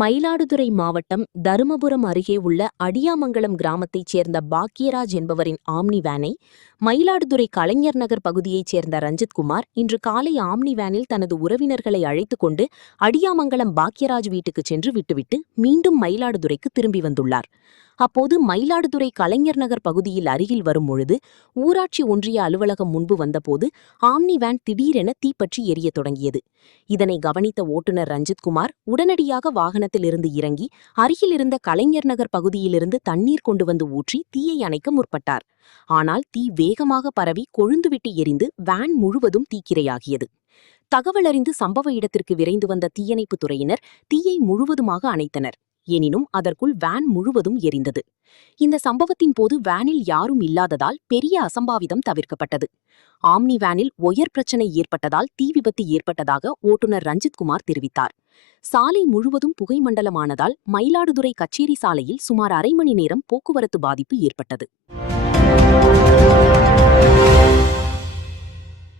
மயிலாடுதுறை மாவட்டம் தருமபுரம் அருகே உள்ள அடியாமங்கலம் கிராமத்தைச் சேர்ந்த பாக்யராஜ் என்பவரின் ஆம்னி வேனை மயிலாடுதுறை கலைஞர் நகர் பகுதியைச் சேர்ந்த ரஞ்சித்குமார் இன்று காலை ஆம்னி வேனில் தனது உறவினர்களை அழைத்துக் கொண்டு அடியாமங்கலம் பாக்யராஜ் வீட்டுக்குச் சென்று விட்டுவிட்டு மீண்டும் மயிலாடுதுறைக்கு திரும்பி வந்துள்ளார். அப்போது மயிலாடுதுறை கலைஞர் நகர் பகுதியில் அருகில் வரும் பொழுது ஊராட்சி ஒன்றிய அலுவலகம் முன்பு வந்தபோது ஆம்னி வேன் திடீரென தீப்பற்றி எரியத் தொடங்கியது. இதனை கவனித்த ஓட்டுநர் ரஞ்சித்குமார் உடனடியாக வாகனத்திலிருந்து இறங்கி அருகில் இருந்த கலைஞர் நகர் பகுதியிலிருந்து தண்ணீர் கொண்டு வந்து ஊற்றி தீயை அணைக்க முற்பட்டார். ஆனால் தீ வேகமாக பரவி கொழுந்துவிட்டு எரிந்து வேன் முழுவதும் தீக்கிரையாகியது. தகவலறிந்து சம்பவ இடத்திற்கு விரைந்து வந்த தீயணைப்புத் துறையினர் தீயை முழுவதுமாக அணைத்தனர். எனினும் அதற்குள் வேன் முழுவதும் எரிந்தது. இந்த சம்பவத்தின் போது வேனில் யாரும் இல்லாததால் பெரிய அசம்பாவிதம் தவிர்க்கப்பட்டது. ஆம்னி வேனில் ஒயர் பிரச்சனை ஏற்பட்டதால் தீ விபத்து ஏற்பட்டதாக ஓட்டுநர் ரஞ்சித்குமார் தெரிவித்தார். சாலை முழுவதும் புகை மண்டலமானதால் மயிலாடுதுறை கச்சேரி சாலையில் சுமார் அரை மணி நேரம் போக்குவரத்து பாதிப்பு ஏற்பட்டது.